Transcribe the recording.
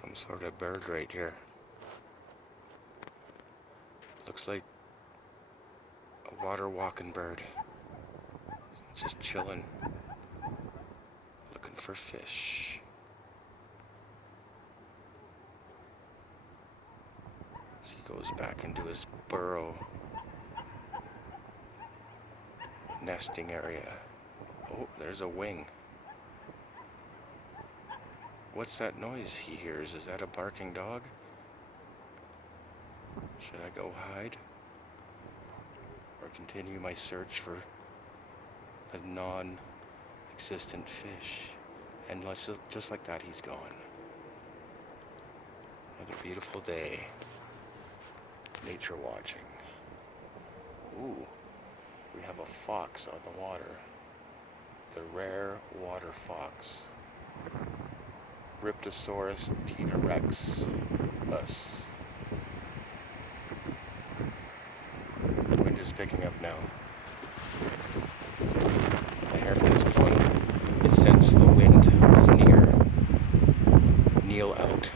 Some sort of bird right here. Looks like a water walking bird. Just chilling. Looking for fish. So he goes back into his burrow. Nesting area. Oh, there's a wing. What's that noise he hears? Is that a barking dog? Should I go hide? Or continue my search for a non-existent fish? And just like that, he's gone. Another beautiful day. Nature watching. Ooh, we have a fox on the water. The rare water fox. Riptosaurus tenorexus. The wind is picking up now. The heron is going. It sensed the wind was near. Kneel out.